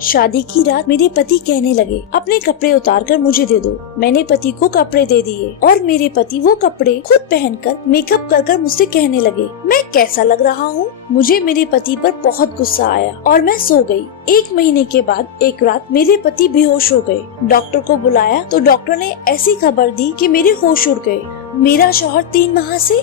शादी की रात मेरे पति कहने लगे, अपने कपड़े उतार कर मुझे दे दो। मैंने पति को कपड़े दे दिए और मेरे पति वो कपड़े खुद पहनकर मेकअप कर मुझसे कहने लगे, मैं कैसा लग रहा हूँ। मुझे मेरे पति पर बहुत गुस्सा आया और मैं सो गई। 1 महीने के बाद एक रात मेरे पति बेहोश हो गए। डॉक्टर को बुलाया तो डॉक्टर ने ऐसी खबर दी कि मेरे होश उड़ गए। मेरा शौहर 3 माह से।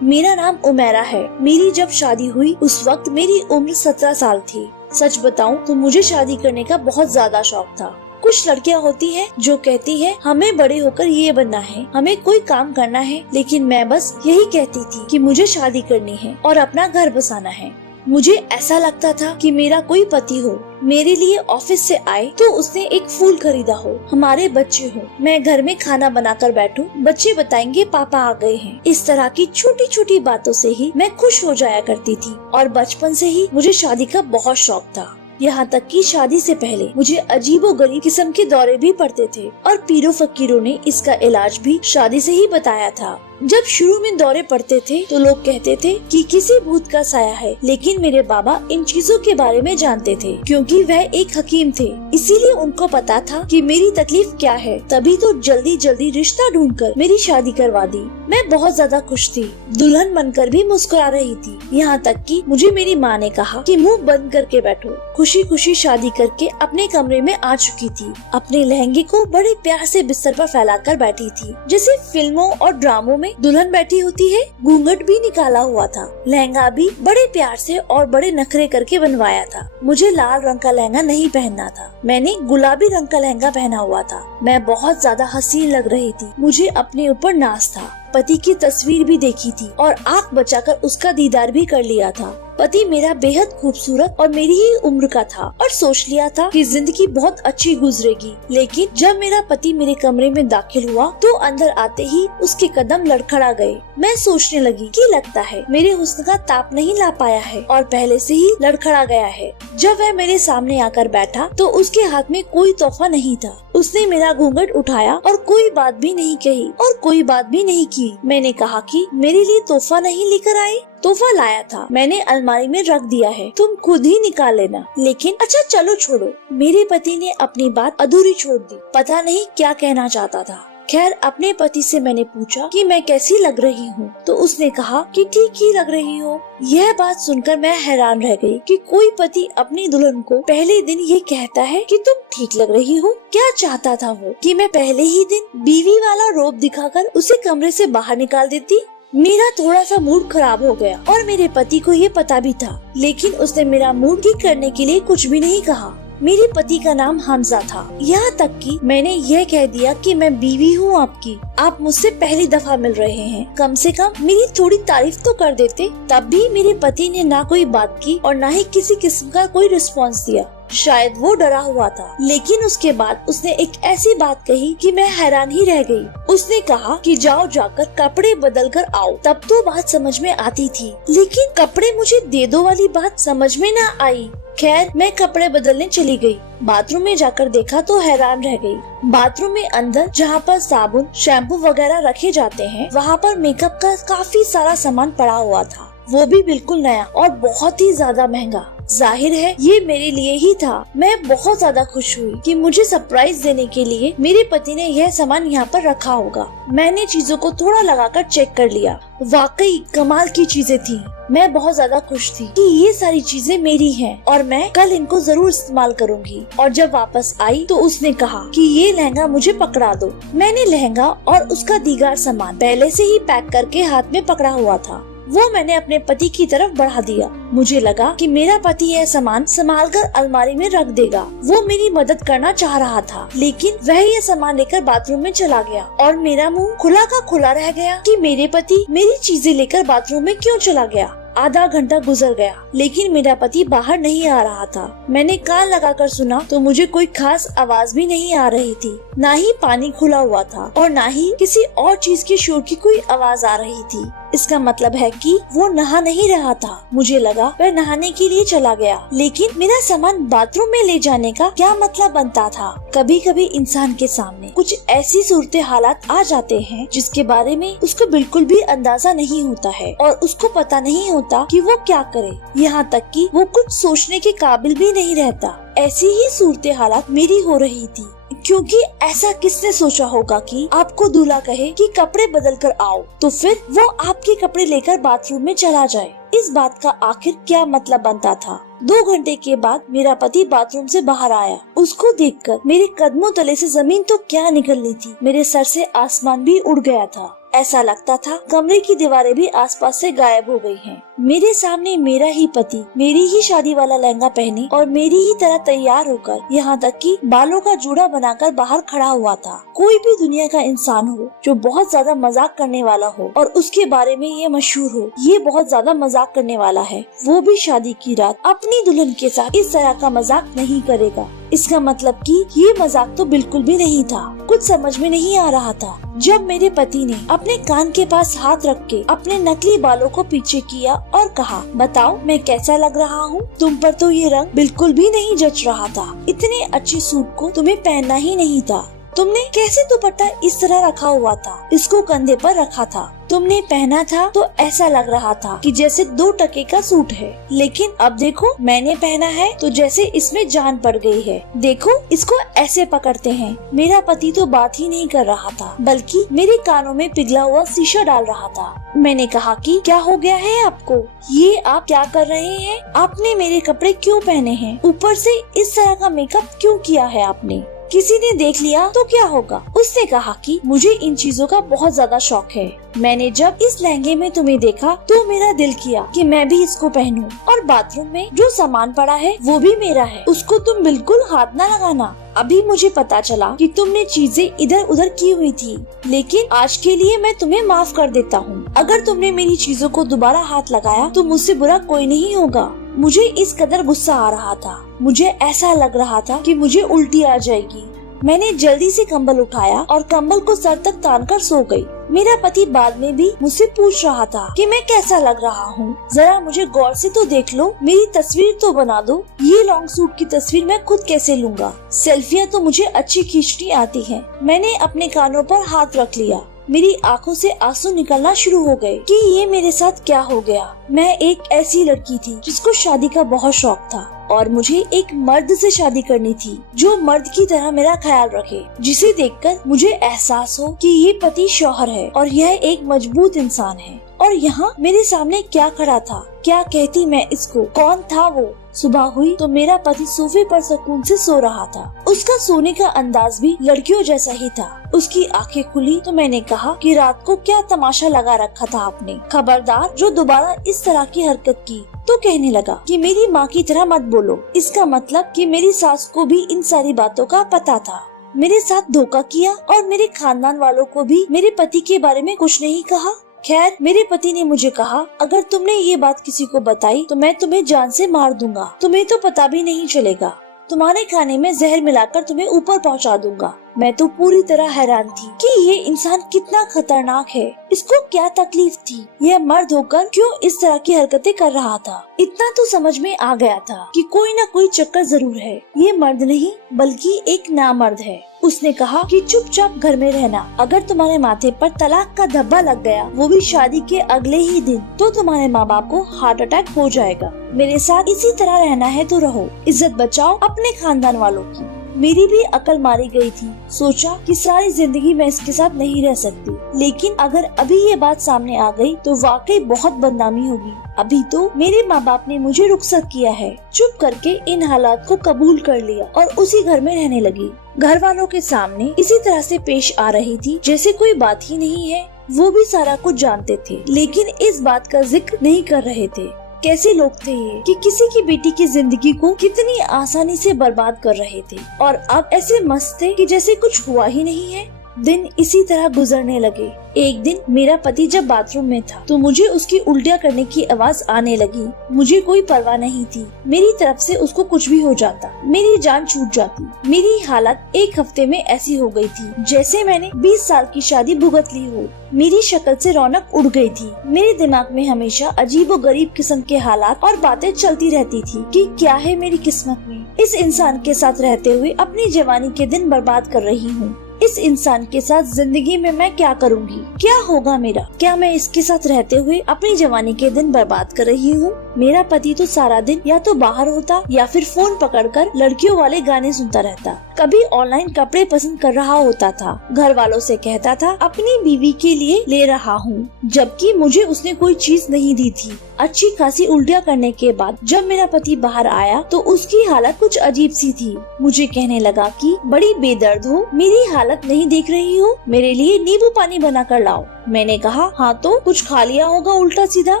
मेरा नाम उमेरा है। मेरी जब शादी हुई उस वक्त मेरी उम्र 17 साल थी। सच बताऊं तो मुझे शादी करने का बहुत ज्यादा शौक था। कुछ लड़कियां होती हैं जो कहती हैं हमें बड़े होकर ये बनना है, हमें कोई काम करना है, लेकिन मैं बस यही कहती थी कि मुझे शादी करनी है और अपना घर बसाना है। मुझे ऐसा लगता था कि मेरा कोई पति हो, मेरे लिए ऑफिस से आए तो उसने एक फूल खरीदा हो, हमारे बच्चे हो, मैं घर में खाना बनाकर बैठूं, बच्चे बताएंगे पापा आ गए हैं। इस तरह की छोटी छोटी बातों से ही मैं खुश हो जाया करती थी और बचपन से ही मुझे शादी का बहुत शौक था। यहाँ तक कि शादी से पहले मुझे अजीबोगरीब किस्म के दौरे भी पड़ते थे और पीरों फकीरों ने इसका इलाज भी शादी से ही बताया था। जब शुरू में दौरे पड़ते थे तो लोग कहते थे कि किसी भूत का साया है, लेकिन मेरे बाबा इन चीजों के बारे में जानते थे क्योंकि वह एक हकीम थे, इसीलिए उनको पता था कि मेरी तकलीफ क्या है। तभी तो जल्दी जल्दी रिश्ता ढूंढकर मेरी शादी करवा दी। मैं बहुत ज्यादा खुश थी, दुल्हन बनकर भी मुस्कुरा रही थी। यहाँ तक कि मुझे मेरी माँ ने कहा कि मुंह बंद करके बैठो। खुशी खुशी शादी करके अपने कमरे में आ चुकी थी। अपने लहंगे को बड़े प्यार से बिस्तर पर फैलाकर बैठी थी, जैसे फिल्मों और ड्रामों में दुल्हन बैठी होती है। घूंघट भी निकाला हुआ था, लहंगा भी बड़े प्यार से और बड़े नखरे करके बनवाया था। मुझे लाल रंग का लहंगा नहीं पहनना था, मैंने गुलाबी रंग का लहंगा पहना हुआ था। मैं बहुत ज्यादा हसीन लग रही थी, मुझे अपने ऊपर नाज था। पति की तस्वीर भी देखी थी और आँख बचाकर उसका दीदार भी कर लिया था। पति मेरा बेहद खूबसूरत और मेरी ही उम्र का था और सोच लिया था कि जिंदगी बहुत अच्छी गुजरेगी। लेकिन जब मेरा पति मेरे कमरे में दाखिल हुआ तो अंदर आते ही उसके कदम लड़खड़ा गए। मैं सोचने लगी कि लगता है मेरे हुस्न का ताप नहीं ला पाया है और पहले से ही लड़खड़ा गया है। जब वह मेरे सामने आकर बैठा तो उसके हाथ में कोई तोहफा नहीं था। उसने मेरा घूंघट उठाया और कोई बात भी नहीं कही और कोई बात भी नहीं की। मैंने कहा कि मेरे लिए तोहफा नहीं लेकर आए। तोहफा लाया था, मैंने अलमारी में रख दिया है, तुम खुद ही निकाल लेना। लेकिन अच्छा चलो छोड़ो। मेरे पति ने अपनी बात अधूरी छोड़ दी, पता नहीं क्या कहना चाहता था। खैर अपने पति से मैंने पूछा कि मैं कैसी लग रही हूँ, तो उसने कहा कि ठीक ही लग रही हो। यह बात सुनकर मैं हैरान रह गई कि कोई पति अपनी दुल्हन को पहले दिन ये कहता है कि तुम ठीक लग रही हो। क्या चाहता था वो कि मैं पहले ही दिन बीवी वाला रोब दिखाकर उसे कमरे से बाहर निकाल देती। मेरा थोड़ा सा मूड खराब हो गया और मेरे पति को ये पता भी था, लेकिन उसने मेरा मूड ठीक करने के लिए कुछ भी नहीं कहा। मेरे पति का नाम हमजा था। यहाँ तक कि मैंने यह कह दिया कि मैं बीवी हूँ आपकी, आप मुझसे पहली दफा मिल रहे हैं, कम से कम मेरी थोड़ी तारीफ तो कर देते। तब भी मेरे पति ने ना कोई बात की और ना ही किसी किस्म का कोई रिस्पॉन्स दिया। शायद वो डरा हुआ था, लेकिन उसके बाद उसने एक ऐसी बात कही कि मैं हैरान ही रह गई। उसने कहा कि जाओ जाकर कपड़े बदल कर आओ। तब तो बात समझ में आती थी, लेकिन कपड़े मुझे दे दो वाली बात समझ में न आई। खैर मैं कपड़े बदलने चली गई। बाथरूम में जाकर देखा तो हैरान रह गई। बाथरूम में अंदर जहाँ पर साबुन शैम्पू वगैरह रखे जाते हैं, वहाँ पर मेकअप का काफी सारा सामान पड़ा हुआ था, वो भी बिल्कुल नया और बहुत ही ज्यादा महंगा। जाहिर है ये मेरे लिए ही था। मैं बहुत ज्यादा खुश हुई कि मुझे सरप्राइज देने के लिए मेरे पति ने यह सामान यहाँ पर रखा होगा। मैंने चीजों को थोड़ा लगाकर चेक कर लिया, वाकई कमाल की चीजें थी। मैं बहुत ज्यादा खुश थी कि ये सारी चीजें मेरी हैं और मैं कल इनको जरूर इस्तेमाल करूंगी। और जब वापस आई तो उसने कहा कि ये लहंगा मुझे पकड़ा दो। मैंने लहंगा और उसका दीगर सामान पहले से ही पैक करके हाथ में पकड़ा हुआ था, वो मैंने अपने पति की तरफ बढ़ा दिया। मुझे लगा कि मेरा पति यह सामान संभाल कर अलमारी में रख देगा। वो मेरी मदद करना चाह रहा था, लेकिन वह यह सामान लेकर बाथरूम में चला गया और मेरा मुंह खुला का खुला रह गया कि मेरे पति मेरी चीजें लेकर बाथरूम में क्यों चला गया। आधा घंटा गुजर गया, लेकिन मेरा पति बाहर नहीं आ रहा था। मैंने कान लगाकर सुना तो मुझे कोई खास आवाज भी नहीं आ रही थी, ना ही पानी खुला हुआ था और ना ही किसी और चीज के शोर की कोई आवाज आ रही थी। इसका मतलब है कि वो नहा नहीं रहा था। मुझे लगा वह नहाने के लिए चला गया, लेकिन मेरा सामान बाथरूम में ले जाने का क्या मतलब बनता था। कभी कभी इंसान के सामने कुछ ऐसी सूरत हालात आ जाते हैं जिसके बारे में उसको बिल्कुल भी अंदाजा नहीं होता है और उसको पता नहीं होता होता कि वो क्या करे, यहाँ तक कि वो कुछ सोचने के काबिल भी नहीं रहता। ऐसी ही सूरत हालात मेरी हो रही थी, क्योंकि ऐसा किसने सोचा होगा कि आपको दूल्हा कहे कि कपड़े बदल कर आओ, तो फिर वो आपके कपड़े लेकर बाथरूम में चला जाए। इस बात का आखिर क्या मतलब बनता था? 2 घंटे के बाद मेरा पति बाथरूम से बाहर आया। उसको देखकर मेरे कदमों तले से जमीन तो क्या निकलनी थी, मेरे सर से आसमान भी उड़ गया था। ऐसा लगता था कमरे की दीवारें भी आसपास से गायब हो गई हैं। मेरे सामने मेरा ही पति मेरी ही शादी वाला लहंगा पहने और मेरी ही तरह तैयार होकर, यहाँ तक कि बालों का जूड़ा बनाकर बाहर खड़ा हुआ था। कोई भी दुनिया का इंसान हो जो बहुत ज्यादा मजाक करने वाला हो और उसके बारे में ये मशहूर हो ये बहुत ज्यादा मजाक करने वाला है, वो भी शादी की रात अपनी दुल्हन के साथ इस तरह का मजाक नहीं करेगा। इसका मतलब कि ये मजाक तो बिल्कुल भी नहीं था। कुछ समझ में नहीं आ रहा था जब मेरे पति ने अपने कान के पास हाथ रख के अपने नकली बालों को पीछे किया और कहा, बताओ मैं कैसा लग रहा हूँ? तुम पर तो ये रंग बिल्कुल भी नहीं जच रहा था। इतने अच्छे सूट को तुम्हें पहनना ही नहीं था। तुमने कैसे दुपट्टा इस तरह रखा हुआ था? इसको कंधे पर रखा था। तुमने पहना था तो ऐसा लग रहा था कि जैसे 2 टके का सूट है, लेकिन अब देखो मैंने पहना है तो जैसे इसमें जान पड़ गई है। देखो इसको ऐसे पकड़ते हैं। मेरा पति तो बात ही नहीं कर रहा था, बल्कि मेरे कानों में पिघला हुआ शीशा डाल रहा था। मैंने कहा कि क्या हो गया है आपको? ये आप क्या कर रहे हैं? आपने मेरे कपड़े क्यों पहने हैं? ऊपर से इस तरह का मेकअप क्यों किया है आपने? किसी ने देख लिया तो क्या होगा? उसने कहा कि मुझे इन चीजों का बहुत ज्यादा शौक है। मैंने जब इस लहंगे में तुम्हें देखा तो मेरा दिल किया कि मैं भी इसको पहनूं, और बाथरूम में जो सामान पड़ा है वो भी मेरा है, उसको तुम बिल्कुल हाथ न लगाना। अभी मुझे पता चला कि तुमने चीजें इधर उधर की हुई थी, लेकिन आज के लिए मैं तुम्हें माफ कर देता हूँ। अगर तुमने मेरी चीजों को दोबारा हाथ लगाया तो मुझसे बुरा कोई नहीं होगा। मुझे इस कदर गुस्सा आ रहा था, मुझे ऐसा लग रहा था कि मुझे उल्टी आ जाएगी। मैंने जल्दी से कंबल उठाया और कंबल को सर तक तानकर सो गई। मेरा पति बाद में भी मुझसे पूछ रहा था कि मैं कैसा लग रहा हूँ। जरा मुझे गौर से तो देख लो, मेरी तस्वीर तो बना दो। ये लॉन्ग सूट की तस्वीर मैं खुद कैसे लूँगा? सेल्फियाँ तो मुझे अच्छी खींचनी आती है। मैंने अपने कानों पर हाथ रख लिया। मेरी आंखों से आंसू निकलना शुरू हो गए कि ये मेरे साथ क्या हो गया। मैं एक ऐसी लड़की थी जिसको शादी का बहुत शौक था, और मुझे एक मर्द से शादी करनी थी जो मर्द की तरह मेरा ख्याल रखे, जिसे देखकर मुझे एहसास हो कि ये पति शौहर है और यह एक मजबूत इंसान है। और यहाँ मेरे सामने क्या खड़ा था? क्या कहती मैं इसको? कौन था वो? सुबह हुई तो मेरा पति सोफे पर सुकून से सो रहा था। उसका सोने का अंदाज भी लड़कियों जैसा ही था। उसकी आंखें खुली तो मैंने कहा कि रात को क्या तमाशा लगा रखा था आपने? खबरदार जो दोबारा इस तरह की हरकत की। तो कहने लगा कि मेरी माँ की तरह मत बोलो। इसका मतलब कि मेरी सास को भी इन सारी बातों का पता था। मेरे साथ धोखा किया और मेरे खानदान वालों को भी मेरे पति के बारे में कुछ नहीं कहा। खैर, मेरे पति ने मुझे कहा, अगर तुमने ये बात किसी को बताई तो मैं तुम्हें जान से मार दूंगा। तुम्हें तो पता भी नहीं चलेगा। तुम्हारे खाने में जहर मिलाकर तुम्हें ऊपर पहुंचा दूंगा। मैं तो पूरी तरह हैरान थी कि ये इंसान कितना खतरनाक है। इसको क्या तकलीफ थी? यह मर्द होकर क्यों इस तरह की हरकतें कर रहा था? इतना तो समझ में आ गया था कि कोई न कोई चक्कर जरूर है। ये मर्द नहीं बल्कि एक नामर्द है। उसने कहा कि चुपचाप घर में रहना। अगर तुम्हारे माथे पर तलाक का धब्बा लग गया, वो भी शादी के अगले ही दिन, तो तुम्हारे माँ बाप को हार्ट अटैक हो जाएगा। मेरे साथ इसी तरह रहना है तो रहो, इज्जत बचाओ अपने खानदान वालों की। मेरी भी अकल मारी गई थी। सोचा कि सारी जिंदगी मैं इसके साथ नहीं रह सकती, लेकिन अगर अभी ये बात सामने आ गई तो वाकई बहुत बदनामी होगी। अभी तो मेरे माँ बाप ने मुझे रुखसत किया है। चुप करके इन हालात को कबूल कर लिया और उसी घर में रहने लगी। घर वालों के सामने इसी तरह से पेश आ रही थी जैसे कोई बात ही नहीं है। वो भी सारा कुछ जानते थे, लेकिन इस बात का जिक्र नहीं कर रहे थे। कैसे लोग थे ये कि किसी की बेटी की जिंदगी को कितनी आसानी से बर्बाद कर रहे थे, और अब ऐसे मस्त थे कि जैसे कुछ हुआ ही नहीं है। दिन इसी तरह गुजरने लगे। एक दिन मेरा पति जब बाथरूम में था तो मुझे उसकी उल्टियाँ करने की आवाज आने लगी। मुझे कोई परवाह नहीं थी। मेरी तरफ से उसको कुछ भी हो जाता, मेरी जान छूट जाती। मेरी हालत एक हफ्ते में ऐसी हो गई थी जैसे मैंने 20 साल की शादी भुगत ली हो। मेरी शक्ल से रौनक उड़ गई थी। मेरे दिमाग में हमेशा अजीबोगरीब किस्म के हालात और बातें चलती रहती थी कि क्या है मेरी किस्मत में। इस इंसान के साथ रहते हुए अपनी जवानी के दिन बर्बाद कर रही हूँ। इस इंसान के साथ जिंदगी में मैं क्या करूँगी, क्या होगा मेरा? क्या मैं इसके साथ रहते हुए अपनी जवानी के दिन बर्बाद कर रही हूँ? मेरा पति तो सारा दिन या तो बाहर होता या फिर फोन पकड़कर लड़कियों वाले गाने सुनता रहता। कभी ऑनलाइन कपड़े पसंद कर रहा होता था, घर वालों से कहता था अपनी बीवी के लिए ले रहा हूँ, जबकि मुझे उसने कोई चीज नहीं दी थी। अच्छी खासी उल्टियाँ करने के बाद जब मेरा पति बाहर आया तो उसकी हालत कुछ अजीब सी थी। मुझे कहने लगा कि बड़ी बेदर्द हो, मेरी हालत नहीं देख रही हो, मेरे लिए नींबू पानी बना कर लाओ। मैंने कहा हाँ तो कुछ खा लिया होगा उल्टा सीधा,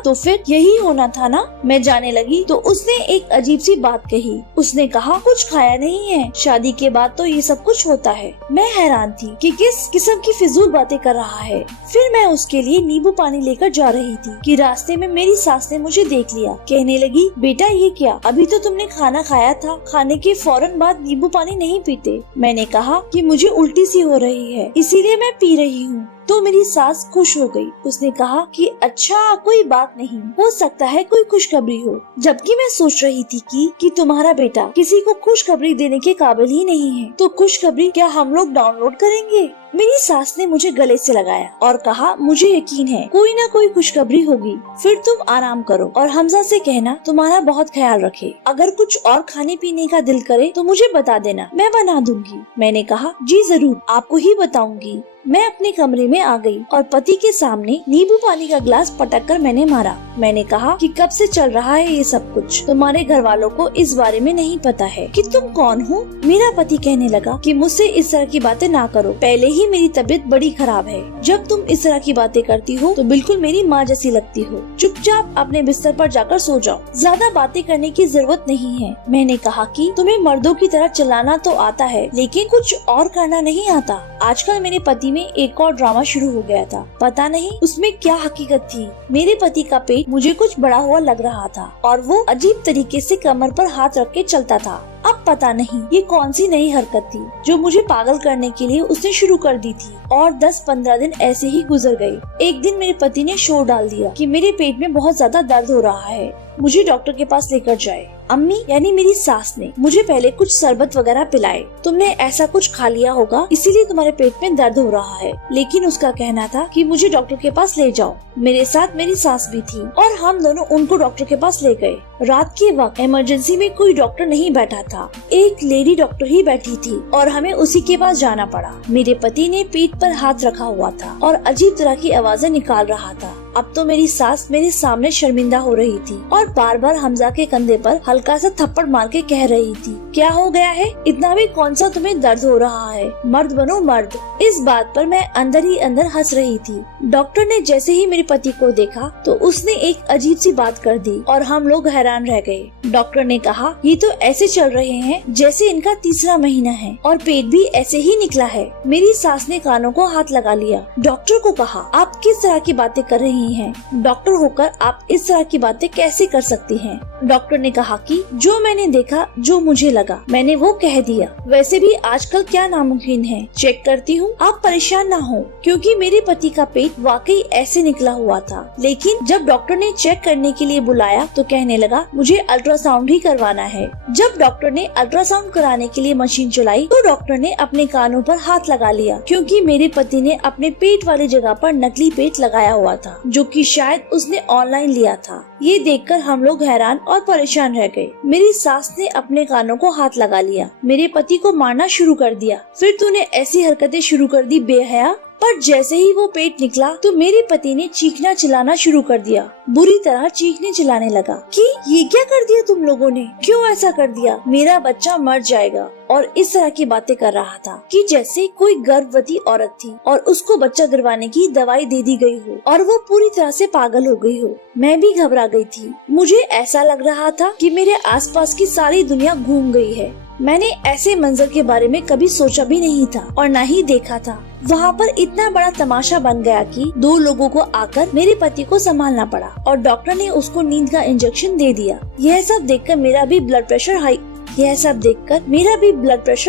तो फिर यही होना था ना। मैं जाने लगी तो उसने एक अजीब सी बात कही। उसने कहा कुछ खाया नहीं है, शादी के बाद तो ये सब कुछ होता है। मैं हैरान थी कि किस किस्म की फिजूल बातें कर रहा है। फिर मैं उसके लिए नींबू पानी लेकर जा रही थी कि रास्ते में मेरी सास ने मुझे देख लिया। कहने लगी बेटा ये क्या, अभी तो तुमने खाना खाया था, खाने के फौरन बाद नींबू पानी नहीं पीते। मैंने कहा कि मुझे उल्टी सी हो रही है इसीलिए मैं पी रही हूँ। तो मेरी सास खुश हो गई। उसने कहा कि अच्छा कोई बात नहीं, हो सकता है कोई खुशखबरी हो। जबकि मैं सोच रही थी कि तुम्हारा बेटा किसी को खुशखबरी देने के काबिल ही नहीं है, तो खुशखबरी क्या हम लोग डाउनलोड करेंगे? मेरी सास ने मुझे गले से लगाया और कहा मुझे यकीन है कोई ना कोई खुशखबरी होगी। फिर तुम आराम करो और हमजा से कहना तुम्हारा बहुत ख्याल रखे। अगर कुछ और खाने पीने का दिल करे तो मुझे बता देना, मैं बना दूंगी। मैंने कहा जी जरूर, आपको ही बताऊंगी। मैं अपने कमरे में आ गई और पति के सामने नींबू पानी का ग्लास पटक कर मैंने मारा। मैंने कहा कि कब से चल रहा है ये सब कुछ, तुम्हारे घर वालों को इस बारे में नहीं पता है कि तुम कौन हो। मेरा पति कहने लगा कि मुझसे इस तरह की बातें ना करो, पहले ही मेरी तबीयत बड़ी खराब है। जब तुम इस तरह की बातें करती हो तो बिल्कुल मेरी माँ जैसी लगती हो। चुपचाप अपने बिस्तर पर जाकर सो जाओ, ज्यादा बातें करने की जरूरत नहीं है। मैंने कहा कि तुम्हें मर्दों की तरह चलाना तो आता है लेकिन कुछ और करना नहीं आता। आजकल मेरे पति में एक और ड्रामा शुरू हो गया था, पता नहीं उसमें क्या हकीकत थी। मेरे पति का पेट मुझे कुछ बड़ा हुआ लग रहा था और वो अजीब तरीके से कमर पर हाथ रख के चलता था। अब पता नहीं ये कौन सी नई हरकत थी जो मुझे पागल करने के लिए उसने शुरू कर दी थी। और 10-15 दिन ऐसे ही गुजर गए। एक दिन मेरे पति ने शोर डाल दिया कि मेरे पेट में बहुत ज्यादा दर्द हो रहा है, मुझे डॉक्टर के पास लेकर जाए। अम्मी यानी मेरी सास ने मुझे पहले कुछ शरबत वगैरह पिलाए। तुमने ऐसा कुछ खा लिया होगा इसीलिए तुम्हारे पेट में दर्द हो रहा है। लेकिन उसका कहना था कि मुझे डॉक्टर के पास ले जाओ। मेरे साथ मेरी सास भी थी और हम दोनों उनको डॉक्टर के पास ले गए। रात के वक्त इमरजेंसी में कोई डॉक्टर नहीं बैठा था, एक लेडी डॉक्टर ही बैठी थी और हमें उसी के पास जाना पड़ा। मेरे पति ने पीठ पर हाथ रखा हुआ था और अजीब तरह की आवाजें निकाल रहा था। अब तो मेरी सास मेरे सामने शर्मिंदा हो रही थी और बार बार हमजा के कंधे पर हल्का सा थप्पड़ मार के कह रही थी क्या हो गया है, इतना भी कौन सा तुम्हें दर्द हो रहा है, मर्द बनो मर्द। इस बात पर मैं अंदर ही अंदर हंस रही थी। डॉक्टर ने जैसे ही मेरे पति को देखा तो उसने एक अजीब सी बात कर दी और हम लोग हैरान रह गए। डॉक्टर ने कहा ये तो ऐसे चल रहे हैं जैसे इनका तीसरा महीना है और पेट भी ऐसे ही निकला है। मेरी सास ने कानों को हाथ लगा लिया। डॉक्टर को कहा आप किस तरह की बातें कर रही हैं? डॉक्टर होकर आप इस तरह की बातें कैसे कर सकती हैं? डॉक्टर ने कहा कि जो मैंने देखा, जो मुझे लगा, मैंने वो कह दिया। वैसे भी आजकल क्या नामुमकिन है, चेक करती हूँ, आप परेशान ना हो, क्योंकि मेरे पति का पेट वाकई ऐसे निकला हुआ था। लेकिन जब डॉक्टर ने चेक करने के लिए बुलाया तो कहने लगा मुझे अल्ट्रासाउंड ही करवाना है। जब डॉक्टर ने अल्ट्रासाउंड कराने के लिए मशीन चलाई तो डॉक्टर ने अपने कानों पर हाथ लगा लिया, क्योंकि मेरे पति ने अपने पेट वाली जगह पर नकली पेट लगाया हुआ था, जो कि शायद उसने ऑनलाइन लिया था। ये देखकर हम लोग हैरान और परेशान रह गए। मेरी सास ने अपने कानों को हाथ लगा लिया, मेरे पति को मारना शुरू कर दिया। फिर तूने ऐसी हरकतें शुरू कर दी बेहया। पर जैसे ही वो पेट निकला तो मेरे पति ने चीखना चिल्लाना शुरू कर दिया, बुरी तरह चीखने चिल्लाने लगा कि ये क्या कर दिया तुम लोगों ने, क्यों ऐसा कर दिया, मेरा बच्चा मर जाएगा। और इस तरह की बातें कर रहा था कि जैसे कोई गर्भवती औरत थी और उसको बच्चा गिरवाने की दवाई दे दी गई हो और वो पूरी तरह से पागल हो गई हो। मैं भी घबरा गई थी। मुझे ऐसा लग रहा था कि मेरे आसपास की सारी दुनिया घूम गई है। मैंने ऐसे मंजर के बारे में कभी सोचा भी नहीं था और न ही देखा था। वहाँ पर इतना बड़ा तमाशा बन गया कि 2 लोगों को आकर मेरे पति को संभालना पड़ा और डॉक्टर ने उसको नींद का इंजेक्शन दे दिया। यह सब देखकर मेरा भी ब्लड प्रेशर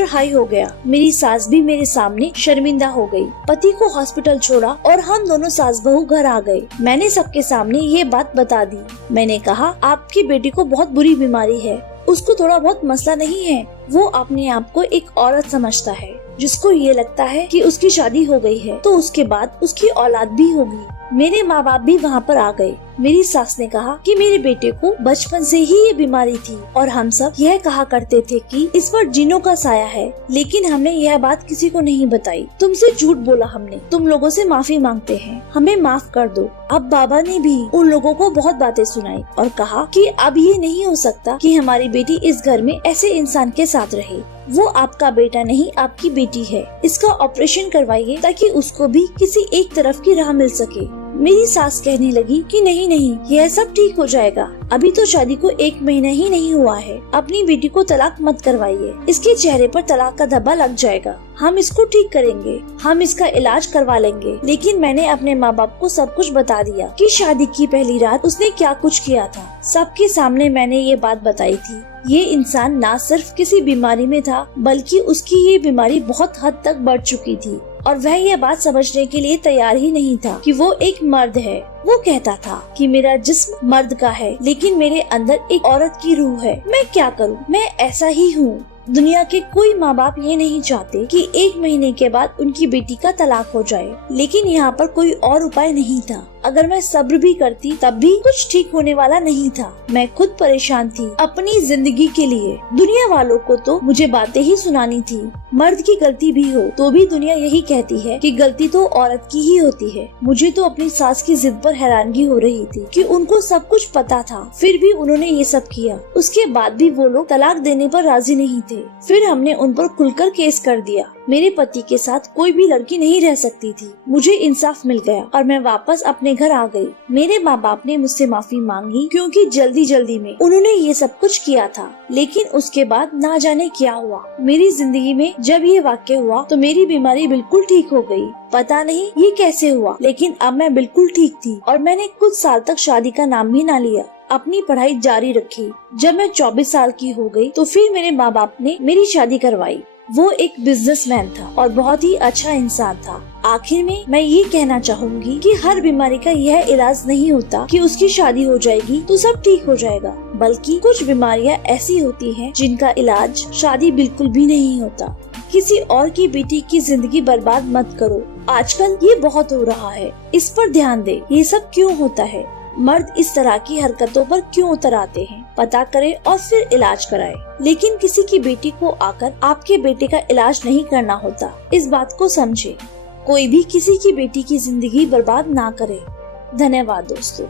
हाई हो गया। मेरी सास भी मेरे सामने शर्मिंदा हो गई। पति को हॉस्पिटल छोड़ा और हम दोनों सास बहू घर आ गए। मैंने सबके सामने ये बात बता दी। मैंने कहा आपकी बेटी को बहुत बुरी बीमारी है, उसको थोड़ा बहुत मसला नहीं है, वो अपने आप को एक औरत समझता है। जिसको ये लगता है कि उसकी शादी हो गई है तो उसके बाद उसकी औलाद भी होगी। मेरे माँ बाप भी वहाँ पर आ गए। मेरी सास ने कहा कि मेरे बेटे को बचपन से ही ये बीमारी थी और हम सब यह कहा करते थे कि इस पर जिनों का साया है, लेकिन हमने यह बात किसी को नहीं बताई। तुमसे झूठ बोला हमने, तुम लोगों से माफी मांगते हैं, हमें माफ कर दो। अब बाबा ने भी उन लोगों को बहुत बातें सुनाई और कहा कि अब ये नहीं हो सकता कि हमारी बेटी इस घर में ऐसे इंसान के साथ रहे। वो आपका बेटा नहीं, आपकी बेटी है। इसका ऑपरेशन करवाइए ताकि उसको भी किसी एक तरफ की राह मिल सके। मेरी सास कहने लगी कि नहीं नहीं, यह सब ठीक हो जाएगा। अभी तो शादी को 1 महीना ही नहीं हुआ है। अपनी बेटी को तलाक मत करवाइए, इसके चेहरे पर तलाक का धब्बा लग जाएगा। हम इसको ठीक करेंगे, हम इसका इलाज करवा लेंगे। लेकिन मैंने अपने माँ बाप को सब कुछ बता दिया कि शादी की पहली रात उसने क्या कुछ किया था। सबके सामने मैंने ये बात बताई थी। ये इंसान न सिर्फ किसी बीमारी में था, बल्कि उसकी ये बीमारी बहुत हद तक बढ़ चुकी थी और वह यह बात समझने के लिए तैयार ही नहीं था कि वो एक मर्द है। वो कहता था कि मेरा जिस्म मर्द का है, लेकिन मेरे अंदर एक औरत की रूह है। मैं क्या करूं? मैं ऐसा ही हूँ। दुनिया के कोई माँ बाप ये नहीं चाहते कि 1 महीने के बाद उनकी बेटी का तलाक हो जाए, लेकिन यहाँ पर कोई और उपाय नहीं था। अगर मैं सब्र भी करती तब भी कुछ ठीक होने वाला नहीं था। मैं खुद परेशान थी अपनी जिंदगी के लिए। दुनिया वालों को तो मुझे बातें ही सुनानी थी। मर्द की गलती भी हो तो भी दुनिया यही कहती है कि गलती तो औरत की ही होती है। मुझे तो अपनी सास की जिद पर हैरानगी हो रही थी कि उनको सब कुछ पता था, फिर भी उन्होंने ये सब किया। उसके बाद भी वो लोग तलाक देने पर राजी नहीं थे। फिर हमने उन पर खुलकर केस कर दिया। मेरे पति के साथ कोई भी लड़की नहीं रह सकती थी। मुझे इंसाफ मिल गया और मैं वापस अपने घर आ गई। मेरे माँ बाप ने मुझसे माफी मांगी क्योंकि जल्दी जल्दी में उन्होंने ये सब कुछ किया था। लेकिन उसके बाद ना जाने क्या हुआ मेरी जिंदगी में। जब ये वाक्य हुआ तो मेरी बीमारी बिल्कुल ठीक हो गई। पता नहीं ये कैसे हुआ, लेकिन अब मैं बिल्कुल ठीक थी और मैंने कुछ साल तक शादी का नाम भी ना लिया। अपनी पढ़ाई जारी रखी। जब मैं 24 साल की हो गई तो फिर मेरे माँ बाप ने मेरी शादी करवाई। वो एक बिजनेसमैन था और बहुत ही अच्छा इंसान था। आखिर में मैं ये कहना चाहूंगी कि हर बीमारी का यह इलाज नहीं होता कि उसकी शादी हो जाएगी तो सब ठीक हो जाएगा, बल्कि कुछ बीमारियां ऐसी होती हैं जिनका इलाज शादी बिल्कुल भी नहीं होता। किसी और की बेटी की जिंदगी बर्बाद मत करो। आजकल ये बहुत हो रहा है, इस पर ध्यान दे। ये सब क्यों होता है? मर्द इस तरह की हरकतों पर क्यों उतर आते हैं? पता करें और फिर इलाज कराएं। लेकिन किसी की बेटी को आकर आपके बेटे का इलाज नहीं करना होता, इस बात को समझे। कोई भी किसी की बेटी की जिंदगी बर्बाद ना करे। धन्यवाद दोस्तों।